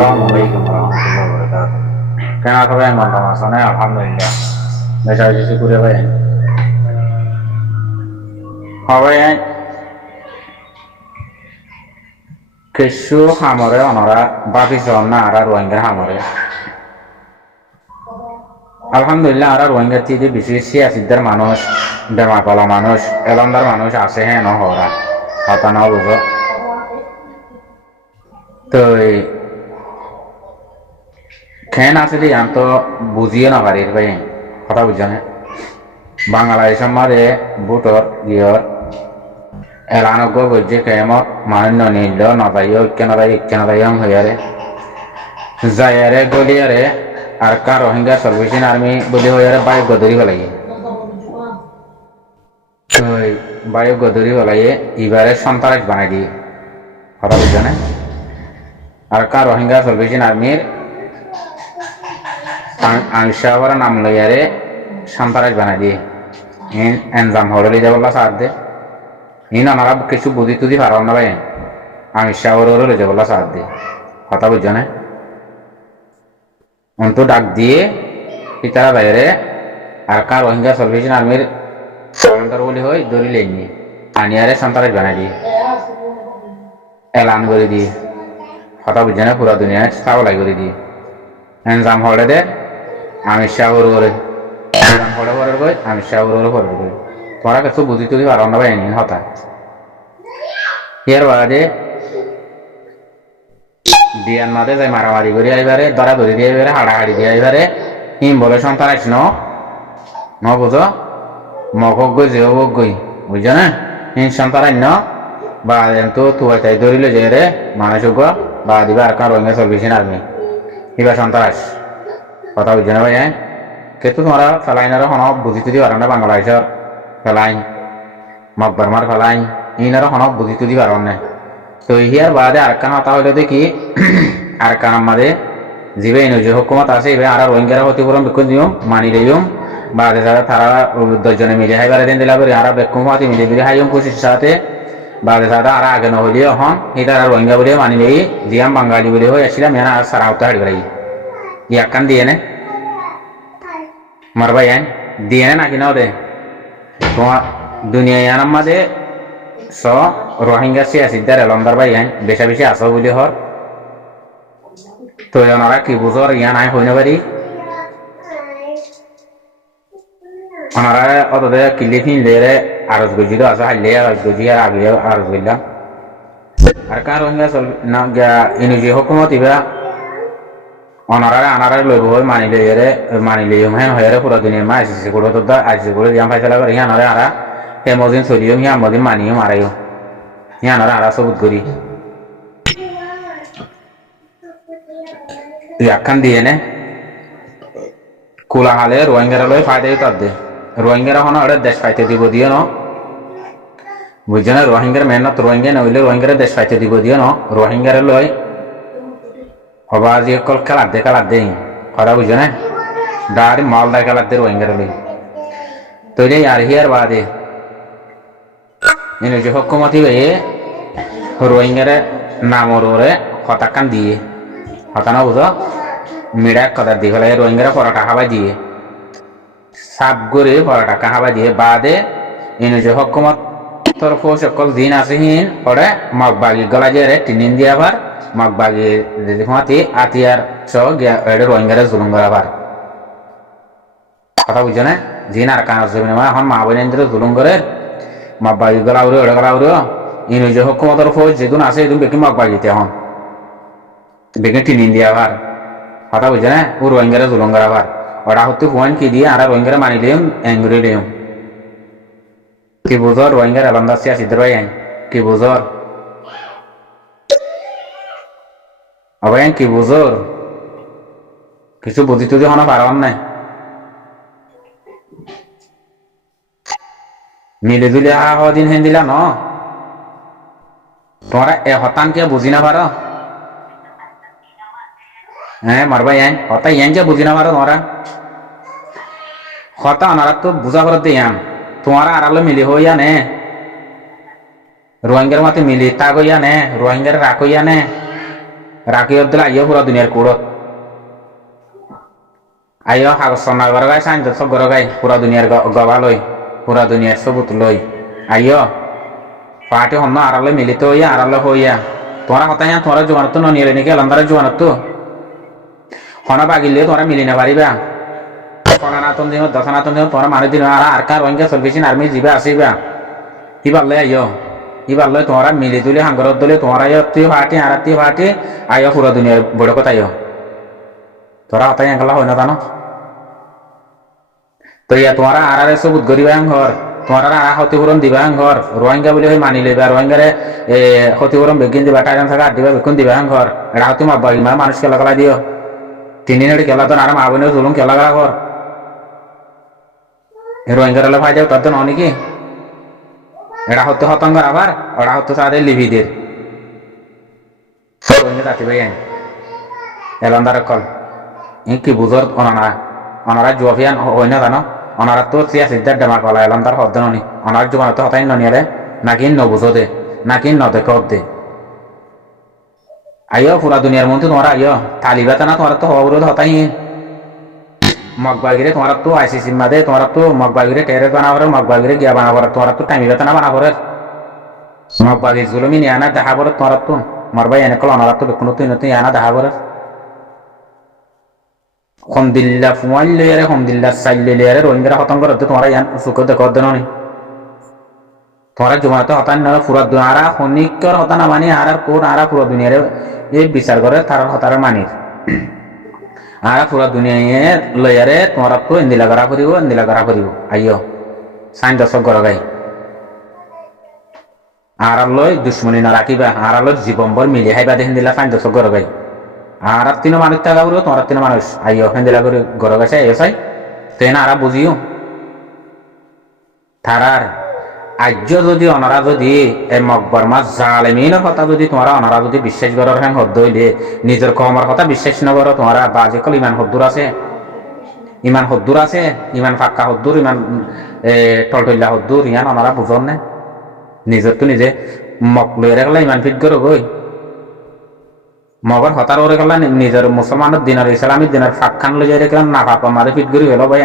Assalamualaikum warahmatullahi wabarakatuh. Kenapa yang nonton masanya? Alhamdulillah. Baca syukur ya Pak. Apa ya? Kesu hamore onora bapi sonna ara Rohingya hamore. Alhamdulillah ara Rohingya tidi বিশেষ সিদ্ধার মানুষ বেমাকলা মানুষ এলন্দার মানুষ আছে হ্যাঁ নহরা কথা না বুঝো তো খেন আসলে আমি তো বুঝিয়ে না পারি ভাই কথা বুঝছো না বাংলাদেশের মাঝে বুটর ইয়র এলানজ্ঞ বুঝছে কেমত মান্য নিল নদাই ইক্যানদাই হইয়ারে যাইয়ারে গলিয়ারে আর কা রোহিঙ্গা সালভেশন আর্মি বলি হইয়ারে বাইক গদরি ফেলাই বাইক গদরি ফেলাইয়ে এবারে সন্ত্রাস বানাই দিয়ে কথা বুঝছো না আর কা রোহিঙ্গা সালভেশন আর্মির আংশাওয়ার নাম লইয়ারে সন্ত্রাস বানাই দিয়ে এনজাম হরলি যাবলা সাথ দে ওনারা কিছু বুদ্ধি টুদি পারাও না ভাই আংশাওয়ারও লই যাবলা সাথ দে কথা বুঝছো না অন্ত ডাক দিয়ে ইতারা বাইরে আর কা রোহিঙ্গা সালভেশন আর্মির কমান্ডার বলি হয় দড়ি লেননি আনিয়ারে সন্ত্রাস বানাই দিয়ে এলান করে দিয়ে কথা বুঝছো না পুরা দুনিয়ায় সাবলাই করে দিয়ে এনজাম হলে দে আমি শাহর করে এনজাম হলে পরের কই আমি শাহর পরের কই তোরা কিছু বুঝি টুদি পারাও না ভাই হতা এর বাদে দিয়ার মাঝে যাই মারামারি করে আইবারে ধরা ধরি দিয়ে আইবারে হাড়াহাড়ি দিয়ে আইবারে হিম বলে সন্ত্রাস ন বুঝো মকক গই যে হোক গই বুঝছো না হিম সন্ত্রাস ন বা তো তুয়াই তাই ধরিলে যে রে মানুষ বা দিবা আর কার রোহিঙ্গা সালভেশন আর্মি কিবা সন্ত্রাস কথা বুঝছো না ভাই কিন্তু তোমরা ফেলাইনারও হন বুঝি টুদি পারো না বাংলাদেশের ফেলাইন মকবরমার ফেলাইন ইনারও হন বুঝি টুদি পারো না তো ইয়ার বাদে আরকান হতা হইল দেখি আরকান আমাদে জিবে যে হুকুমত আছে এবে আর রোহিঙ্গারা ক্ষতিপূরণ বিক্ষণ দিও মানি দিও বাদে তারা 10 জনে মিলে হাইবারে দিন দিলা করে আর বেকুম হাতি মিলে মিলে হাইম কোশিশ সাথে বাদে তারা আর আগে নহলি হন ইতারা রোহিঙ্গা বলে মানি লই জিয়াম বাঙালি বলে হই আসিলাম ইয়ানা আর সারা হতা হাড়ি বাড়ি ইয়াকান দিয়ে নে মারবা ইয়ান দিয়ে না নাকি নাও দে তোমার দুনিয়া ইয়ার মাঝে স রোহিঙ্গা সিয়াসিদার এলন্দার ভাই বেশা বেশি আসো বলি হর তো ওনারা কি বুঝর ইয়া নাই হইনে পারি ওনারা অতদে কিলি ফিনলে আরজ গজিল আছে হাইলে আরজ গজি আর আগে আরজ গইলাম আর কার রোহিঙ্গা চল না ইনুজি হুকুমত ইবা ওনারা লইব হয় মানিলে হেন হয়ে পুরো দুনিয়া মা আসিছে গুলো তো আসিছে গুলো ইয়াম ফাইসলা করে ইয়ানারে আরা হেমদিন চলিও ইয়া মদিন মানিও মারাইও ইয়ানারা আরা সবুত করি ইয়াকান দিয়ে নে কুলা হালে রোহিঙ্গারা লই ফায়দাই তার দে রোহিঙ্গারা হন ওরা দেশ পাইতে দিব দিও ন বুঝছো না রোহিঙ্গার মেহনত রোহিঙ্গা নইলে রোহিঙ্গারা দেশ পাইতে দিব দিও ন রোহিঙ্গারা লই হবা যে কল খেলার দে কথা বুঝছো না ডারি মালদার খেলার দে রোহিঙ্গারা লই তো আর হিয়ার বাদে ইনি যে হুকুমতি হয়ে রোহিঙ্গারে নামরে হতাকান দিয়ে হতানা বুঝো মিডা কথা দিয়ে ফেলে রোহিঙ্গারা পরোটা খাওয়াই দিয়ে সাপ করে পরোটা খাওয়াই দিয়ে বাদে ইনি যে হুকুমত তরফ সকল দিন আছে হিন পরে মগবাগি গলা দিয়ে টিনিন দিয়ে আবার মগবাগি হুমাতি আতিয়ার সহ রোহিঙ্গারে জুলুম করে আবার কথা বুঝছো না জিন আর কান এখন মা বোনেন্দ্র জুলুম করে মগবাগি গলা উড়ে ওড়ে গলা উড়ে ইনি যে হুকুমতের ফৌজ যেদিন আছে এদিন বেকি মগবাগিতে হন বেকি টিনিন দিয়ে আবার কথা বুঝছো না ও রোহিঙ্গারে জুলুম করে আবার ওরা হতে ফোন কি দিয়ে আর রোহিঙ্গারে মানি লিম এঙ্গুরি লিম কি বুঝর রোহিঙ্গার এলন্দার সিয়াসিদের ভাই কি বুঝর আবার কি বুঝর কিছু বুঝি টুদি হনা পারন নাই মিলে জুলে দিন হেন দিলা ন তোমরা এ হতান কে বুঝি না পারো হ্যাঁ মারবা হতা কে বুঝি না পারো তোমরা হতা ওনারা তো বুঝা করে দিয়ে তোমারা আড়ালে মিলি হইয়া নে রোহিঙ্গার মাতে মিলি তাক হইয়া নে রোহিঙ্গার রাখ হইয়া নে রাখি দিলে আইও পুরা দুনিয়ার কুড়ত আইও হাগজ সন্না গর গাই সাইন সব গর গাই পুরা দুনিয়ার গবা লই পুরা দুনিয়ার সবুত লই আইও পার্টি হন্য আড়ালে মিলিত হইয়া আড়ালে হইয়া তোমরা কথা তোমরা জোয়ানত নিয়ে নাকি আলান্দারা জোয়ানত হনা বাগিলে তোমরা মিলি না পারিবা কলানাতন দিন দশনাতন দিন তোমরা মানুষ দিন আর কার রোহিঙ্গা সলভেশন আর্মি যাবা আসিবা ইবারলে আইও ইবারলে তোমরা মিলি তুলি হাঙ্গরত দলে তোমরা তুই পার্টি আর তুই পার্টি আইও পুরা দুনিয়ার বড় কথা আইও তোরা হতাই আঙ্কলা হয় না জানো তো ইয়া তোমরা আর সবুত গরিবা ঘর তোমরা আর ক্ষতিপূরণ দিবা ঘর রোহিঙ্গা বলে মানি লইবা রোহিঙ্গারে ক্ষতিপূরণ বেগিন দিবা টাইম থাকা দিবা বেগুন দিবা ঘর এটা হতে মাব্বা মানুষ খেলা খেলা দিও 3 দিনের খেলা তো আর মা বোনের জুলুম খেলা খেলা কর রোহিঙ্গার ভাই যাও তার তো নাকি এটা হতে হতঙ্গর আবার ওরা হতে তাদের লিভিদের রোহিঙ্গা তাতে ভাই এলান্দার কল কি বুঝর অনারা জুয়াফিয়ান হয় না জানো অনারা তো চিয়া সিদ্ধার ডেমা কলা এলান্দার হদ্দ ননি অনার জোগানো তো হতাই ননিয়ারে নাকি নবুঝো দে নাকি নদেখ দে আইও পুরা দুনিয়ার মধ্যে তোমরা আইও তালিবাতা না তোমার তো অবরোধ হতাই মগবাগিরে তোমার তো আইসিসি মাদে তোমার তো মগবাগিরে টেরেস বানা করে মগবাগিরে গিয়া বানা করে তোমার তো টাইম বেতনা বানা করে মগবাগি জুলুমি নিয়ে আনা দেখা করে তোমার তো মরবাই এনে কল অনারা তো কোনো তুই নতুন আনা দেখা করে হমদিল্লা ফুয়াইল লেয়ারে হমদিল্লা সাইল লেয়ারে রোহিঙ্গারা হতঙ্গ রতে তোমার ইয়ান সুখ দেখো দেন নি তোমরা জমাতে হতান না পুরা দুনিয়ারা খনিকর হতানা মানি আর কোন আর পুরা দুনিয়ারে এই বিচার করে তার হতার মানি আর পুরা দুনিয়ায় লয়ারে তোমরা তো ইন্দিলা করা করিব আইও সাইন দশক গর গাই আর লই দুশ্মনী না রাখিবা আর লই জীবনভর মিলি হাইবা দেখেন দিলা সাইন দশক গর গাই আর তিন মানুষ টাকা করিব তোমরা 3 মানুষ আইও হেন্দিলা করে গর গাছে আইও চাই তেন আর বুঝিও থারার আজ্য যদি অনারা যদি মকবর মাছ জালেমিনের কথা যদি তোমরা অনারা যদি বিশ্বাস করার হ্যাঁ হদ্দ হইলে নিজের কমর কথা বিশ্বাস নগর তোমরা বাজে কল ইমান হদ্দুর আছে ইমান ফাক্কা হদ্দুর ইমান টলটল্লা হদ্দুর ইয়ান অনারা বুঝন না নিজের তো নিজে মক লইরে গেলা ইমান ফিট করো গই মগর হতার ওরে গেলা নিজের মুসলমানের দিনের ইসলামীর দিনের ফাঁকখান লই যাই রেখলাম না ফাঁকা মারে ফিট করি হলো ভাই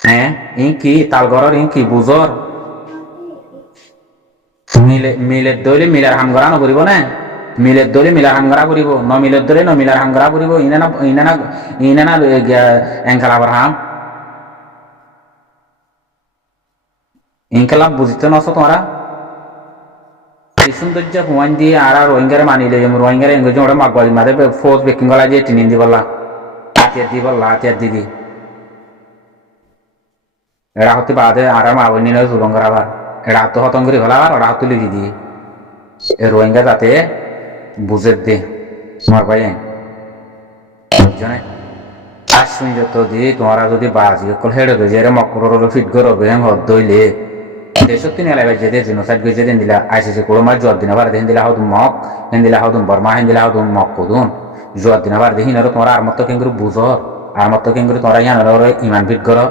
হ্যাঁ কি তালগরর কি বুঝর মিলের দলে মিলার হামগরা নকরিব না মিলের দলে মিলার হামগরা করিব ন মিলের দলে ন মিলার হামগরা করিব ইনা এঙ্কালাবার হাম ইনকালাব বুঝিতে নস তোমরা এই সৌন্দর্য হুয়ান দিয়ে আর রোহিঙ্গারে মানিলে রোহিঙ্গারে ইংরেজি ওরা মাগবাজি মারে ফোর্স বেকিং গলা দিয়ে টিনিন দি বললা হাতিয়ার দিদি এরা হতে বাদে আর মা বনি নয় জুলং করাবার এরা তো হতঙ্গরি হলা আর ওরা হতে লিখি দিয়ে রোহিঙ্গা যাতে বুঝে দে তোমার ভাই বুঝছনে আর শুনি যত দিয়ে তোমরা যদি বাজি কল হেড়ে যে এরা মকর ফিট করো বেং হদ দইলে দেশত তিন এলাই বাজে দে জিনোসাইড গইছে দেন দিলা আইসিসি কোড়ো মার জোয়ার দিন আবার দেন দিলা হাউদ মক হেন দিলা হাউদ বর্মা হেন দিলা হাউদ মক কুদুন জোয়ার দিন আবার দেখিন আর তোমরা আর মত কেঙ্গুরি বুঝো আর মত কেঙ্গুরি তোমরা ইয়ান ইমান ফিট করো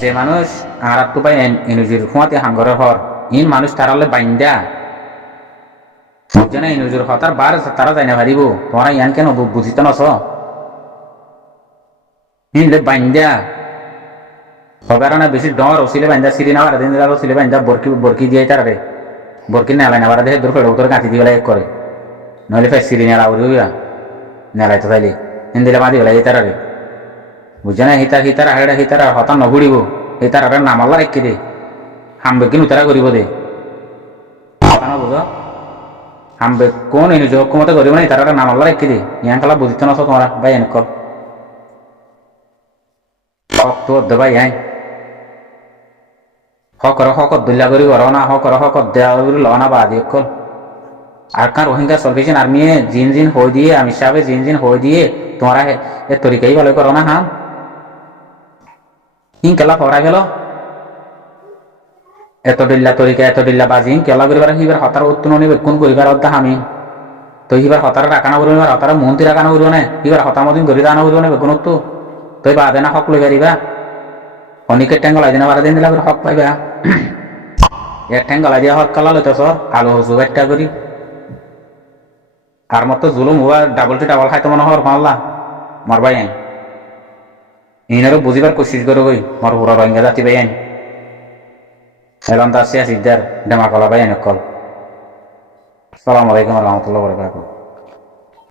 যে মানুষ আর তো পাই এনুজির খুঁয়াতে হাঙ্গরের হর ইন মানুষ তারালে বাইন্দা বুঝছে না এনুজির হতার বার তারা যাই না পারিব তোমরা ইয়ান কেন বুঝিতে নস ইনলে বাইন্দা হবার না বেশি ডর ওসিলে বাইন্দা সিরি না বাড়া দিন দিলা ওসিলে বাইন্দা বরকি দিয়ে তারে বরকি নেলাই না বাড়া দেখে দূর ফেড়ে উত্তর কাঁচি দিয়ে এক করে নইলে ফের সিরি নেলা উড়িয়া নেলাই তো তাইলে হিন্দিলে বাঁধি গেলাই তারে বুঝছে না হিতার হতা নঘুড়িব হিতার আর নামাল্লা রেখে দে হামবে কিন উতারা করিব দে হতা না বুঝ হামবে কোন এনে হকুমতে করিব না তার নামাল্লা রেখে দে ইয়ান খেলা বুঝিতে নস তোমরা ভাই এনে কল হক তো দে ভাই আই হক দুল্লা করি কর না হক দেওয়া করি ল না বাদি কল আর কার রোহিঙ্গা সলভেশন আর্মি জিন হয়ে দিয়ে আমি সাহেব জিন হয়ে দিয়ে তোমরা এ তরিকাই ভালো করো না হাম কেলা ফরা গেল এত ডিল্লা বাজি কেলা করিবার হিবার হতার উত্তনি বেক্ষণ করিবার অধ্যা আমি তো হিবার হতার রাখানা করব হতার মন্ত্রী রাখানা করব না হিবার হতামদিন ধরি দানা করব না বেক্ষণ তো তই বাদে না হক লই পারিবা অনেকের ট্যাঙ্গ লাই দিনা বারা দিন দিলা হক পাইবা এক ঠ্যাং গলা দিয়া হক কালা লইতেছ আলু হসু একটা করি আর মতো জুলুম হুয়া ডাবল টু ডাবল খাইতে মনে হওয়ার মাল্লা মারবাই আইন ইনারও বুঝিবার কোশিশ করে গই মর পুরা রোহিঙ্গা জাতি বাই আইন এলাম তার সিয়াসিদার ডেমা কলা বাই আইন কল আসসালামু আলাইকুম রহমতুল্লাহ বরকাতুহু